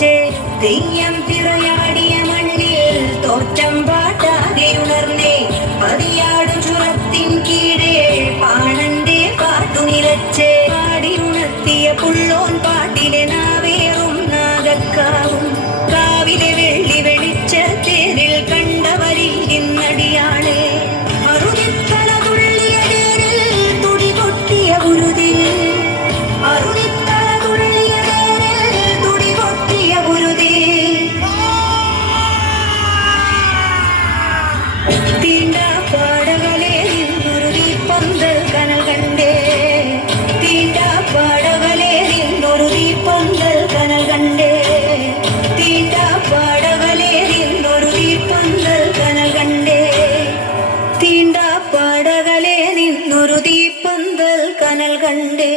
നിലച്ചേ. തെയ്യം തിറയാടിയ മണ്ണിൽ തോറ്റം പാട്ടാകെ ഉണർന്നേ. പതിയാടു ചുരത്തിൻ കീഴേ പാണന്റെ പാട്ടു നിലച്ചേ. പാടി ഉണർത്തിയ പുള്ളോൻ പാട്ടിലെ നാവേറും നാഗക്കാവും. കാവിലെ വെള്ളി വെളിച്ച തേരിൽ കണ്ടവരിൽ ഇന്നടിയാളെ. അറുതിത്തള തുള്ളിയ തേരിൽ തുടി കൊട്ടിയ ഗുരുതിൽ. അറുതിത്തള തുള്ളിയ തേരിൽ തുടി കൊട്ടിയ ഗുരുതിൽ. തീണ്ടാപ്പാടകളെ നിന്നൊരു തീപ്പന്തൽ കനൽ കണ്ടേ. തീണ്ടാപ്പാടകളെ നിന്നൊരു തീപ്പന്തൽ കനൽ കണ്ടേ. തീണ്ടാപ്പാടകളെ നിന്നൊരു തീപ്പന്തൽ കനൽ കണ്ടേ. തീണ്ടാപ്പാടകളെ നിന്നൊരു തീപ്പന്തൽ കനൽ കണ്ടേ.